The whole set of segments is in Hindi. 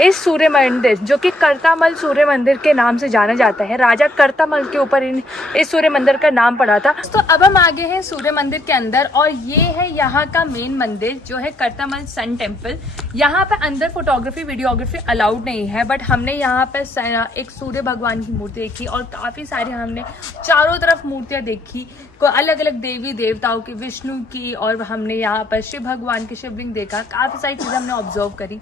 इस सूर्य मंदिर जो कि करतामल सूर्य मंदिर के नाम से जाना जाता है, राजा करतामल के ऊपर इस सूर्य मंदिर का नाम पड़ा था। तो अब हम आगे हैं सूर्य मंदिर के अंदर और ये है यहाँ का मेन मंदिर जो है करतामल सन टेम्पल। यहाँ पे अंदर फोटोग्राफी वीडियोग्राफी अलाउड नहीं है, बट हमने यहाँ पे एक सूर्य भगवान की मूर्ति देखी और काफ़ी सारी हमने चारों तरफ मूर्तियाँ देखी, को अलग अलग देवी देवताओं की, विष्णु की, और हमने यहाँ पर शिव भगवान की शिवलिंग देखा। काफ़ी सारी चीज़ें हमने ऑब्जर्व करी।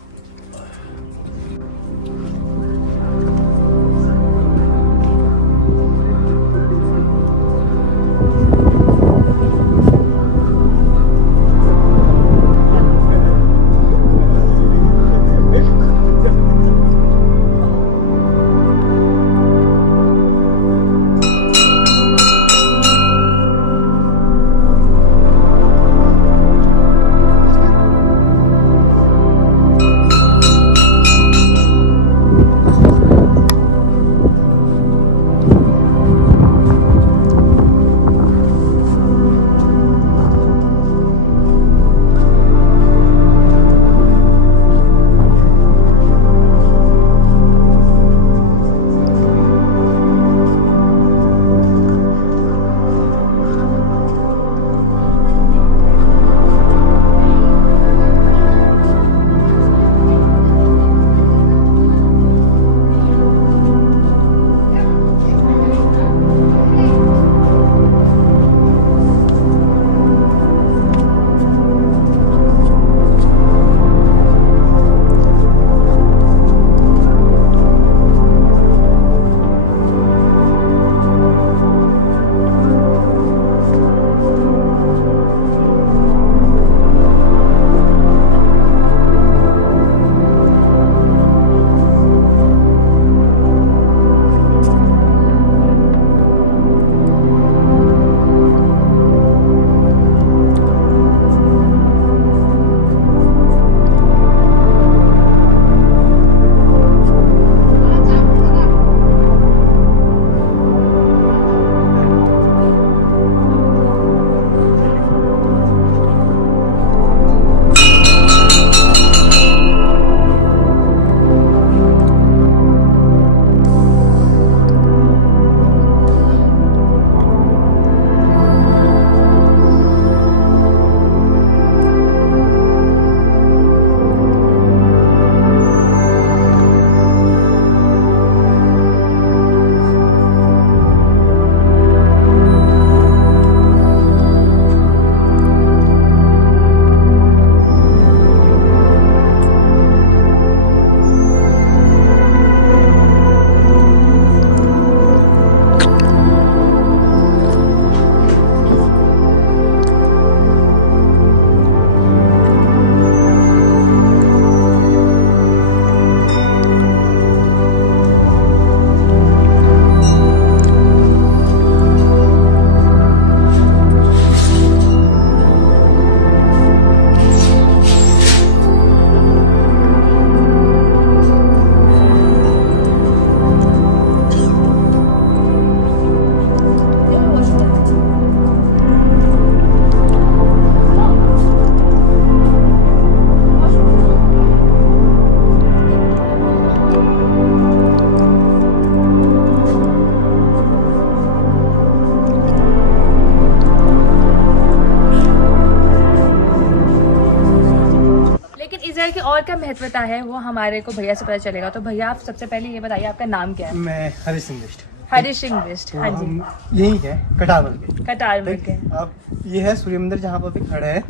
की और क्या महत्वता है वो हमारे को भैया से पता चलेगा। तो भैया आप सबसे पहले ये बताइए आपका नाम क्या है? मैं हरी सिंह बिष्ट। हरी सिंह बिष्ट, हाँ जी। यही है कटारमल के। कटारमल के। अब ये है सूर्य मंदिर जहाँ पर भी खड़े हैं।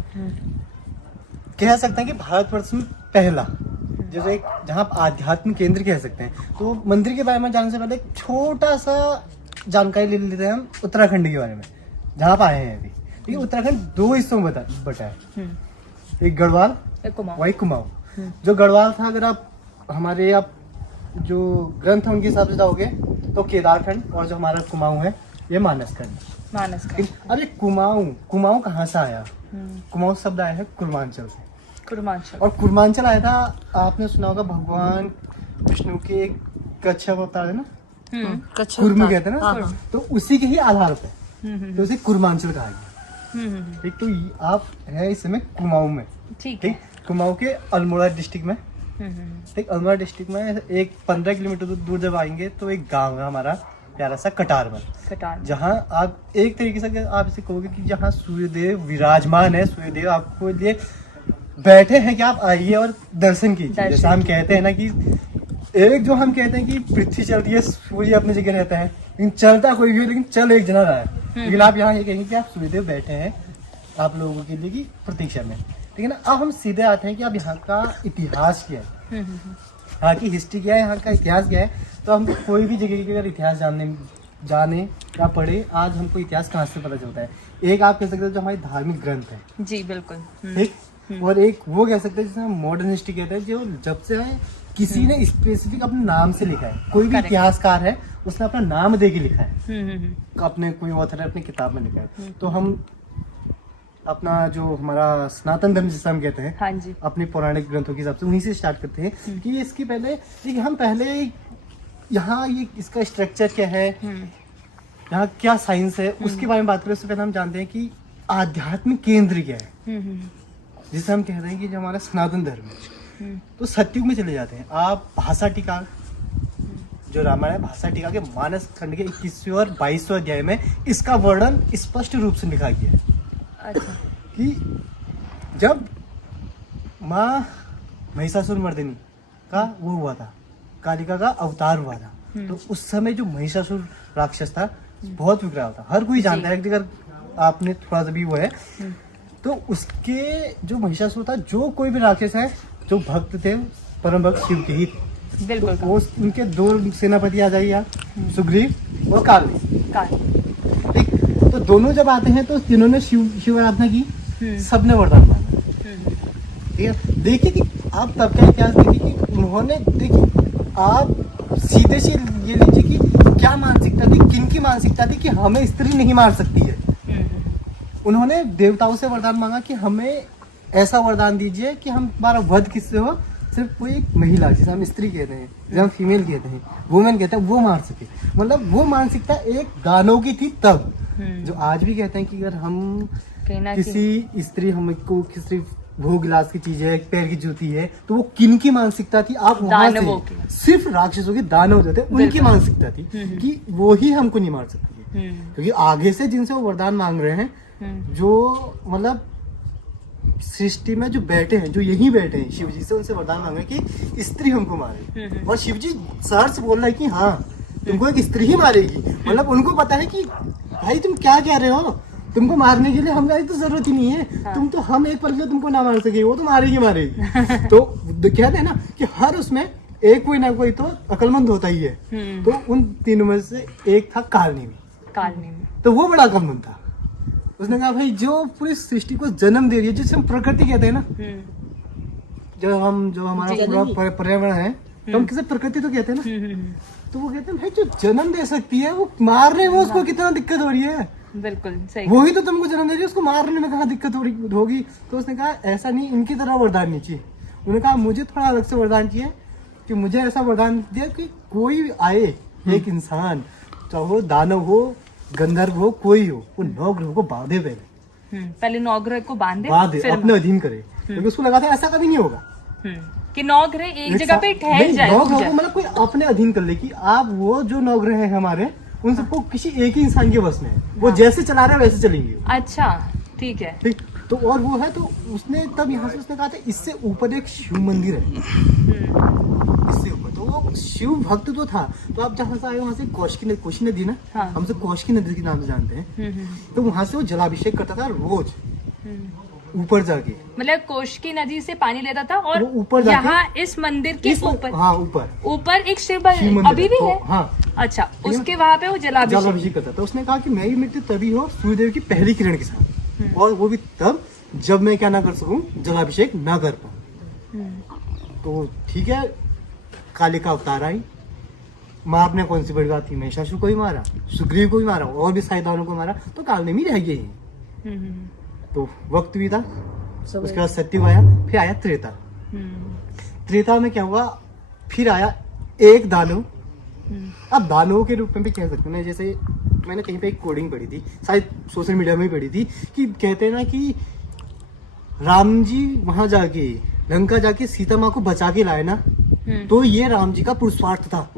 कह सकते हैं कि भारतवर्ष में पहला जैसे एक जहाँ आप आध्यात्मिक केंद्र कह सकते हैं। तो मंदिर के बारे में जानने से पहले एक छोटा सा जानकारी ले लेते हैं हम उत्तराखंड के बारे में, जहाँ आप आए हैं अभी। ठीक है, उत्तराखंड 2 हिस्सों में बटा है, एक गढ़वाल वही कुमाऊं। जो गढ़वाल था, अगर आप हमारे आप जो ग्रंथ है उनके हिसाब से जाओगे तो केदारखंड, और जो हमारा कुमाऊं है ये मानसखंड। अरे कुमाऊं कहाँ से आया? कुमाऊं शब्द आया है कुर्मांचल से। और कुर्मांचल आया था, आपने सुना होगा भगवान विष्णु के एक कच्छप अवतार है ना, कुर्म कहते हैं ना, तो उसी के ही आधार पे तो उसे कुर्मांचल कहा गया। ठीक, तो आप है इस समय कुमाऊं में। ठीक, कुमाऊं के अल्मोड़ा डिस्ट्रिक्ट में एक अलवर डिस्ट्रिक्ट में एक 15 किलोमीटर दूर जब आएंगे तो एक गांव है हमारा प्यारा सा कटारमल, जहाँ आप एक तरीके से आप इसे कहोगे कि जहाँ सूर्यदेव विराजमान है, सूर्यदेव आपको लिए बैठे हैं कि आप आइए और दर्शन कीजिए। जैसा हम कहते हैं ना कि एक जो हम कहते हैं कि पृथ्वी चलती है, सूर्य अपनी जगह रहता है, लेकिन चलता कोई भी है, लेकिन चल एक जना रहा है। लेकिन आप यहाँ ये कहेंगे कि आप सूर्यदेव बैठे हैं आप लोगों के लिए की प्रतीक्षा में। लेकिन अब हम सीधे आते हैं कि अब यहाँ का इतिहास क्या है, यहाँ की हिस्ट्री क्या है, यहाँ का इतिहास क्या है। तो हम कोई भी जगह की अगर इतिहास जाने या पढ़े, आज हमको इतिहास कहाँ से पता चलता है। एक आप कह सकते हो जो हमारे धार्मिक ग्रंथ है, जी बिल्कुल, ठीक, और एक वो कह सकते हैं जिसे हम मॉडर्न हिस्ट्री कहते हैं, जो जब से है किसी ने स्पेसिफिक अपने नाम से लिखा है। कोई भी इतिहासकार है उसने अपना नाम दे के लिखा है, अपने कोई ऑथर है अपनी किताब में लिखा है। तो हम अपना जो हमारा सनातन धर्म जिसे हम कहते हैं, हाँ जी, अपने पौराणिक ग्रंथों के हिसाब से वहीं से स्टार्ट करते हैं कि इसकी पहले, देखिए हम पहले यहाँ ये इसका स्ट्रक्चर क्या है, यहाँ क्या साइंस है, उसके बारे में बात करें। उससे पहले हम जानते हैं कि आध्यात्मिक केंद्र क्या है, जिसे हम कहते हैं कि जो हमारा सनातन धर्म है। तो सतयुग में चले जाते हैं आप। भाषा टीका, जो रामायण है, भाषा टीका के मानस खंड के 21वें और 22वें अध्याय में इसका वर्णन स्पष्ट रूप से लिखा गया है। अच्छा, कि जब माँ महिषासुरमर्दिनी का वो हुआ था, कालिका का अवतार हुआ था, तो उस समय जो महिषासुर राक्षस था बहुत विकराल था। हर कोई जानता है कि अगर आपने थोड़ा सा भी वो है तो उसके जो महिषासुर था, जो कोई भी राक्षस है, जो भक्त थे परम भक्त शिव के ही थे। बिल्कुल, तो वो उनके दो सेनापति आ जाइए, सुग्रीव और काली, ठीक। तो दोनों जब आते हैं तो जिन्होंने शिव आराधना की सबने वरदान मांगा, ठीक है। देखिए कि आप तब का इतिहास देखिए कि उन्होंने, देखिए आप सीधे से ये लीजिए कि क्या मानसिकता थी, किनकी मानसिकता थी कि हमें स्त्री नहीं मार सकती है। उन्होंने देवताओं से वरदान मांगा कि हमें ऐसा वरदान दीजिए कि हमारा वध किससे हो, सिर्फ कोई एक महिला, जिसे हम स्त्री कहते हैं, जिसे हम फीमेल कहते हैं, वुमेन कहते हैं, वो मार सके। मतलब वो मानसिकता एक दानव की थी तब, जो आज भी कहते हैं कि अगर हम किसी स्त्री, हमको किसी भोग गिलास की चीज है, पैर की जूती है, तो वो किनकी मानसिकता थी, आप वहां से सिर्फ राक्षसों के दानव जो थे उनकी मानसिकता थी कि वो ही हमको नहीं मार सकती है। क्योंकि आगे से जिनसे वो वरदान मांग रहे हैं, जो मतलब सृष्टि में जो बैठे हैं, जो यही बैठे हैं शिव जी से, उनसे वरदान मांगे कि स्त्री हमको मारे। और शिव जी सर से बोल रहा है कि हाँ तुमको एक स्त्री ही मारेगी। मतलब उनको पता है कि भाई तुम क्या कह रहे हो, तुमको मारने के लिए हमारी तो जरूरत ही नहीं है, तुम तो हम एक पल के तुमको ना मार सके, वो तो मारेगी। तो कहते हैं ना कि हर उसमें एक कोई ना कोई तो अकलमंद होता ही है। तो उन तीनों में से एक था कालनेमी, तो वो बड़ा अकलमंद था। उसने कहा भाई जो पूरी सृष्टि को जन्म दे रही है, जिसे हम प्रकृति कहते हैं ना, जो हमारा पूरा पर्यावरण है, तो हम किसे प्रकृति तो कहते हैं ना। तो वो कहते हैं भाई जो जन्म दे सकती है वो मारने में उसको कितना दिक्कत हो रही है। बिल्कुल सही, वही तो तुमको जन्म दे रही है, उसको मारने में कहाँ दिक्कत होगी। तो उसने कहा ऐसा नहीं, इनकी तरह वरदान नहीं चाहिए। उन्होंने कहा मुझे थोड़ा अलग से वरदान चाहिए, कि मुझे ऐसा वरदान दिया कि कोई आए, एक इंसान, चाहे वो दानव हो, गंधर्व हो, कोई हो, वो 9 ग्रहों को बांधे पहले 9 ग्रह को बांधे अपने अधीन करे। क्योंकि उसको लगा था ऐसा कभी नहीं होगा कि 9 ग्रह एक जगह पे ठहर जाए। 9 ग्रहों को मतलब कोई अपने अधीन कर ले, कि आप वो जो 9 ग्रह है हमारे, उन सबको किसी एक ही इंसान के बस में है। वो जैसे चला रहे वैसे चलेंगे। अच्छा, ठीक है, ठीक। तो और वो है, तो उसने तब यहाँ से उसने कहा था इससे ऊपर एक शिव मंदिर है, इससे ऊपर। तो वो शिव भक्त तो था। तो आप जहाँ से आए वहाँ से कोशी नदी ना, हाँ। हम सब कोशी नदी के नाम से जानते हैं। तो वहाँ से वो जलाभिषेक करता था रोज, ऊपर जाके। मतलब कोशी नदी से पानी लेता था और ऊपर यहाँ इस मंदिर के ऊपर, हाँ ऊपर एक शिव मंदिर अभी भी है। हाँ, अच्छा, उसके वहाँ पे वो जलाभिषेक करता था। उसने कहा कि मेरी मृत्यु तभी हो सूर्यदेव की पहली किरण के साथ, और वो भी तब जब मैं क्या ना कर सकूं, जलाभिषेक ना कर पाऊं। तो ठीक है, कालिका अवतार आई, माँ ने कौन सी बड़ी बात थी, महिषासुर को भी मारा, सुग्रीव को भी मारा, और भी साइदानों को मारा, तो कालनेमी रह गई। तो वक्त भी था, उसके बाद सत्ययुग आया, फिर आया त्रेता। त्रेता में क्या हुआ, फिर आया एक दानव। अब दानवों के रूप में भी कह सकते हैं, जैसे मैंने कहीं पे एक कोडिंग पढ़ी थी, शायद सोशल मीडिया में ही पढ़ी थी, कि कहते हैं ना कि राम जी वहां जाके लंका जाके सीता माँ को बचा के लाए ना, तो ये राम जी का पुरुषार्थ था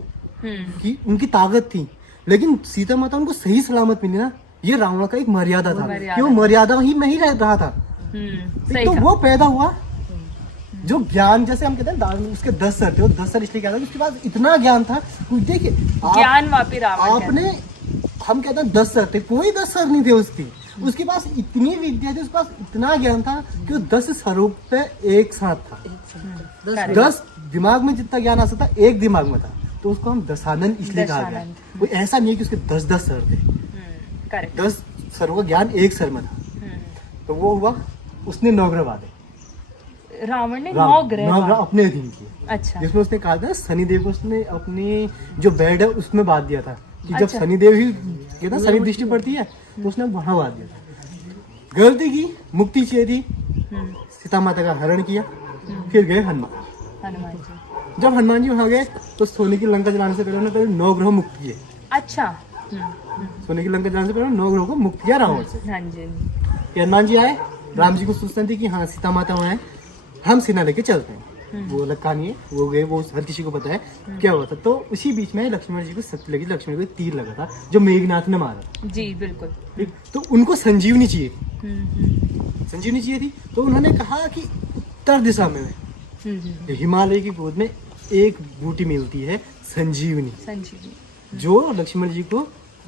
कि उनकी ताकत थी। लेकिन सीता माता उनको सही सलामत मिली ना, ये रावण का एक मर्यादा था कि वो मर्यादा ही में ही रह रहा था। तो वो पैदा हुआ जो ज्ञान, जैसे हम कहते हैं उसके 10 सर थे, वो 10 सर इसलिए कहता है उसके पास इतना ज्ञान था। देखिए ज्ञान वापी रावण आपने, हम कहते हैं 10 सर थे, कोई 10 सर नहीं थे उसके पास इतनी विद्या थी, उसके पास इतना ज्ञान था कि वो 10 सरों पे एक साथ था। 10 दिमाग में जितना ज्ञान आ सकता एक दिमाग में था, तो उसको हम दशानन इसलिए कहा गया। वो ऐसा नहीं है कि उसके 10-10 सर थे, 10 सरों का ज्ञान एक सर में था। तो वो हुआ, उसने 9 ग्रह बांधे, रावण ने 9 ग्रह अपने अधीन किए। अच्छा। जिसमें उसने कहा था शनिदेव को उसने अपनी जो बेड है उसमें बांध दिया था कि जब अच्छा। शनिदेव ही कहता शनि दृष्टि पड़ती है तो उसने वहां बांध दिया था। गलती की, मुक्ति चाहिए थी, सीता माता का हरण किया, फिर गए हनुमान जी। जब हनुमान जी वहां गए तो सोने की लंका जलाने से पहले उन्होंने 9 ग्रह मुक्त किए। अच्छा। सोने की लंका जलाने से पहले 9 ग्रहों को मुक्त किया रावण से। हाँ जी। हनुमान जी आए, राम जी को सूचना दी कि हाँ सीता माता वहां है, हम सेना लेके चलते हैं। वो अलग कहानी है, वो गए, वो हर किसी को पता है क्या हुआ था। तो उसी बीच में लक्ष्मण जी को शक्ति लगी, लक्ष्मण को एक तीर लगा था जो मेघनाथ ने मारा। जी बिल्कुल। ठीक, तो उनको संजीवनी चाहिए थी, संजीवनी चाहिए थी। तो उन्होंने कहा कि उत्तर दिशा में हिमालय की गोद में एक बूटी मिलती है संजीवनी, जो लक्ष्मण जी को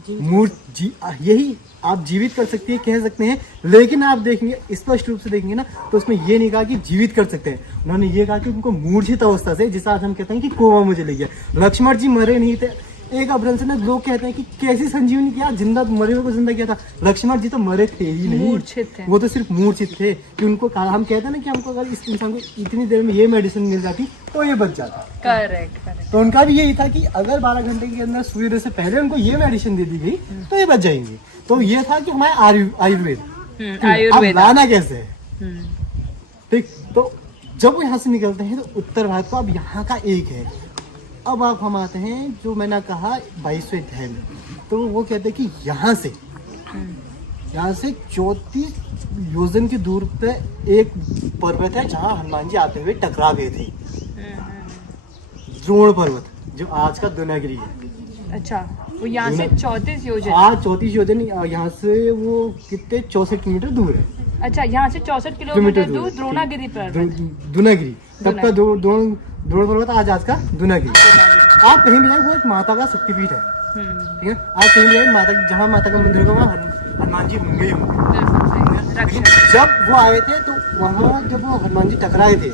यही आप जीवित कर सकती है, कह सकते हैं। लेकिन आप देखेंगे स्पष्ट रूप से देखेंगे ना, तो उसमें ये नहीं कहा कि जीवित कर सकते हैं, उन्होंने ये कहा कि उनको मूर्छित अवस्था से, जिसे आज हम कहते हैं कि कोमा मुझे ले गया। लक्ष्मण जी मरे नहीं थे। एक अपभ्रंश में लोग कहते हैं कि कैसी संजीवनी किया, जिंदा मरे हुए को जिंदा किया था। लक्ष्मण जी तो मरे थे ही नहीं, मूर्छित थे। वो तो सिर्फ मूर्छित थे कि उनको हम कहते हैं ना कि हमको अगर इस इंसान को इतनी देर में ये मेडिसिन मिल जाती तो ये बच जाता। करेक्ट। तो उनका भी यही था कि अगर 12 घंटे के अंदर सूर्योदय से पहले उनको ये मेडिसिन दे दी गई तो ये बच जाएंगे। तो ये था कि हमारे आयुर्वेद लाना कैसे है। ठीक, तो जब वो यहाँ से निकलते हैं तो उत्तर भारत को अब यहाँ का एक है। अब आप हम आते हैं जो मैंने कहा 22वें अध्याय में, तो वो कहते हैं कि यहाँ से 34 योजन की दूर पे एक पर्वत है जहाँ हनुमान जी आते हुए टकरा गए थे, द्रोण पर्वत, जो आज का दुनागिरी है। अच्छा, वो यहाँ से 34 योजन, आज 34 योजन यहाँ से वो कितने 64 किलोमीटर दूर है। अच्छा, यहाँ से 64 किलोमीटर दूर द्रोणागिरी पर्वत, दुनागिरी, तब का द्रोण पर्वत आज का दुनागिरी। आप कहीं भी जाए वो एक माता का शक्तिपीठ है। ठीक है, आप कहीं भी जाए माता, जहाँ माता का मंदिर होगा वहाँ हनुमान जी होंगे ही होंगे। लेकिन जब वो आए थे तो वहाँ जब वो हनुमान जी टकराए थे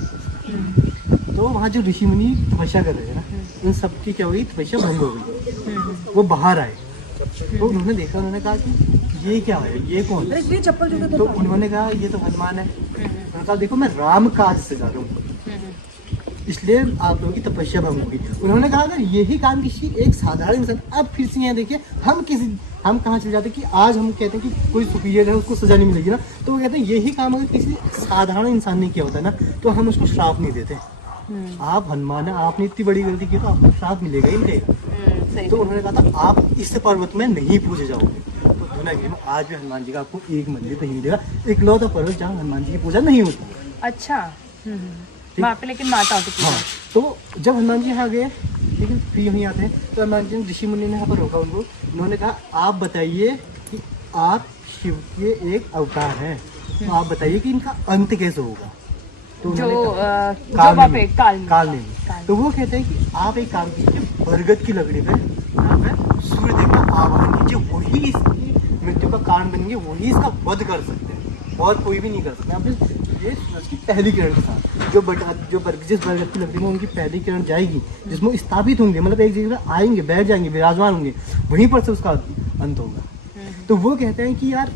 तो वहाँ जो ऋषि मुनि तपस्या कर रहे थे ना, उन सबकी क्या हुई, तपस्या भंग हो गई। वो बाहर आए तो उन्होंने देखा, उन्होंने कहा कि ये क्या है, ये कौन है। तो उन्होंने कहा ये तो हनुमान है। उन्होंने कहा देखो मैं राम काज से जा रहा हूँ, इसलिए आप लोगों की तपस्या भंग होगी। उन्होंने कहा अगर यही काम किसी एक साधारण इंसान, अब फिर से यहाँ देखिए हम कहाँ चले जाते हैं कि आज हम कहते हैं कि कोई सुपीरियर है उसको सजा नहीं मिलेगी ना, तो वो कहते हैं यही काम अगर किसी साधारण इंसान ने किया होता है ना तो हम उसको श्राप नहीं देते। आप हनुमान है, आपने इतनी बड़ी गलती की तो आपको श्राप मिलेगा ही मिलेगा। तो उन्होंने कहा था आप इस पर्वत में नहीं पूजे जाओगे। तो दुनागिरी में आज भी हनुमान जी का आपको एक मंदिर नहीं मिलेगा, इकलौता पर्वत जहाँ हनुमान जी की पूजा नहीं होती। अच्छा, वहाँ पे लेकिन माता की पूजा। हाँ, तो जब हनुमान जी यहाँ गए, लेकिन फिर यहीं आते हैं तो हनुमान जी ऋषि मुनि ने यहाँ पर रोका उनको। उन्होंने कहा आप बताइए कि आप शिव के एक अवतार हैं, तो आप बताइए कि इनका अंत कैसे होगा। तो काल नहीं। तो वो कहते हैं कि आप एक काम कीजिए, बरगद की लकड़ी पे सूर्य देव का आवाहन कीजिए, वही इसकी मृत्यु का कारण बनेंगे, वही इसका वध कर सकते हैं और कोई भी नहीं कर सकता। आप ये सूरज की पहली किरण के साथ जिस बरगद की लकड़ी में उनकी पहली किरण जाएगी, जिसमें स्थापित होंगे, मतलब एक जगह पे आएंगे, बैठ जाएंगे, विराजमान होंगे, वहीं पर से उसका अंत होगा। तो वो कहते हैं कि यार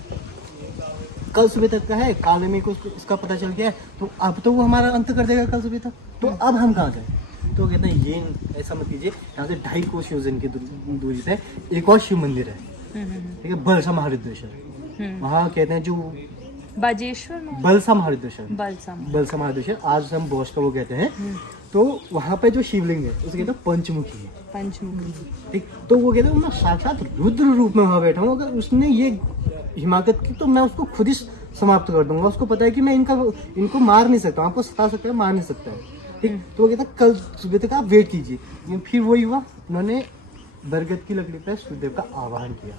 कल सुबह तक का है, काले में को इसका पता चल गया है, तो अब तो वो हमारा अंत कर देगा कल सुबह तक, तो अब हम कहाँ जाए। तो कहते हैं ये ऐसा मत कीजिए, यहाँ से 2.5 कोस योजन की दूरी पे एक और शिव मंदिर है, ठीक है, बलसा महारुद्रेश्वर। वहाँ कहते हैं जो बाजेश्वर बलसा महारुद्रेश्वर, बलसा महारुद्रेश्वर आज हम बोस का वो कहते हैं। तो वहाँ पे जो शिवलिंग है उसे कहते हैं पंचमुखी है, ठीक। तो वो कहते हैं मैं साक्षात रुद्र रूप में वहाँ बैठा हूँ, अगर उसने ये हिमाकत की तो मैं उसको खुद ही समाप्त कर दूंगा। उसको पता है कि मैं इनको मार नहीं सकता, आपको सता सकता है, मार नहीं सकता है, ठीक। तो वो कहता कल सुबह तक आप वेट कीजिए। फिर वही हुआ, उन्होंने बरगद की लकड़ी पर सूर्यदेव का आह्वान किया।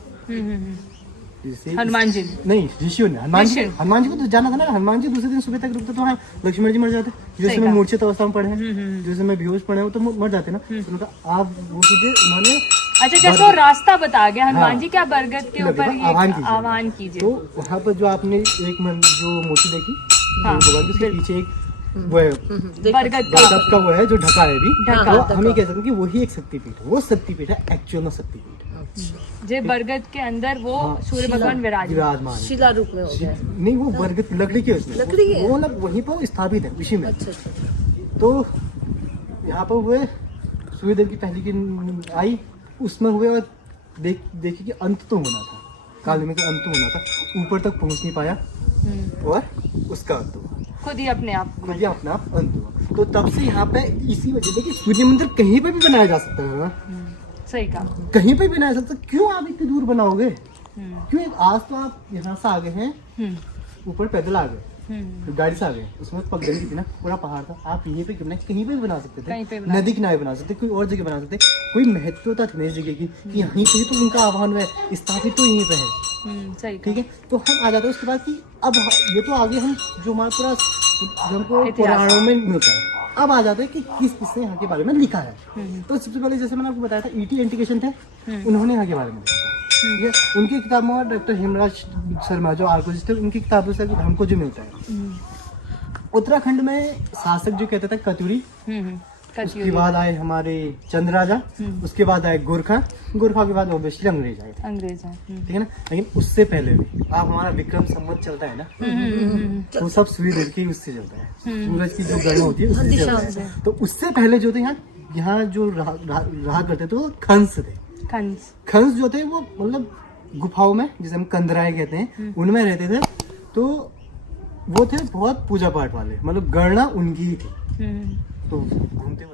जैसे हनुमान जी नहीं, ऋषियों ने हनुमान जी को तो जाना था ना। हनुमान जी दूसरे दिन सुबह तक रुकते तो हाँ लक्ष्मण जी मर जाते, जैसे मैं मूर्छित अवस्था में पड़े हैं, जैसे मैं बेहोश पड़े हैं, वो तो मर जाते ना। तो उनका आप वो कीजिए, उन्होंने अच्छा जैसे वो रास्ता बता गया हनुमान जी, क्या बरगद के ऊपर आह्वान कीजिए। तो वहाँ पर जो आपने एक जो मूर्ति देखी, भगवान उसके पीछे एक वो है बरगद का वो है जो ढका है अभी, तो हम ये कह सकते हैं कि वही एक शक्तिपीठ है। वो शक्तिपीठ है, एक्चुअल में शक्तिपीठ। जे बरगद के अंदर वो सूर्य भगवान विराजमान शिला रूप में हो गया। नहीं, वो बरगद लकड़ी के उसमें लकड़ी है? वो मतलब वहीं पर स्थापित है उसी में। अच्छा। तो यहाँ पर हुए सूर्यदेव की पहली की आई, उसमें हुए और देखिए कि अंत तो होना था, काल में का अंत होना था, ऊपर तक पहुंच नहीं पाया और उसका अंत हुआ, खुद ही अपने आप खुद ही अपना आप अंत हुआ। तो तब से यहाँ पे इसी वजह देखिए सूर्य मंदिर कहीं पे भी बनाया जा सकता है ना, सही कहा, कहीं पे भी बनाया जा सकता है। क्यों आप इतनी दूर बनाओगे? क्यों? आज तो आप यहाँ से आ गए हैं, ऊपर पैदल आ गए, गाड़ी से आ गए, उसमें पगडंडी की थी ना, पूरा पहाड़ था। आप यहीं पे क्यों नहीं, कहीं पे भी बना सकते थे, नदी किनारे बना सकते, कोई और जगह बना सकते। कोई महत्वता थी ना इस जगह की कि यहीं पे तो उनका आह्वान है, स्थापित तो यहीं पे है, सही ठीक है। तो हम आ जाते हैं उसके बाद कि अब ये तो आगे हम जो हमारा पूरा जो हमको पुराणों में मिलता है, अब आ जाते हैं कि किस किसने यहाँ के बारे में लिखा है। तो सबसे पहले जैसे मैंने आपको बताया था ईटी एंटिकेशन थे, उन्होंने यहाँ के बारे में लिखा था। ये उनकी किताबों में डॉक्टर हेमराज शर्मा जो आर्कोलॉजिस्ट है, उनकी किताबों से हमको जो मिलता है। उत्तराखंड में शासक जो कहते थे कतुरी, उसके बाद आए हमारे चंद राजा, उसके बाद आए गोरखा के बाद ऑब्वियसली अंग्रेज आए थे, अंग्रेज है। ठीक है ना। लेकिन उससे पहले भी आप हमारा विक्रम संवत चलता है ना, वो सब सूर्यदेव की उससे चलता है, सूरज की जो गणना होती है उससे चलता है। तो उससे पहले जो थे यहाँ जो रहा करते थे वो खंस थे। खंस जो थे वो मतलब गुफाओं में, जिसे हम कंदराए कहते हैं, उनमें रहते थे। तो वो थे बहुत पूजा पाठ वाले, मतलब गणना उनकी ही थी। तो घूमते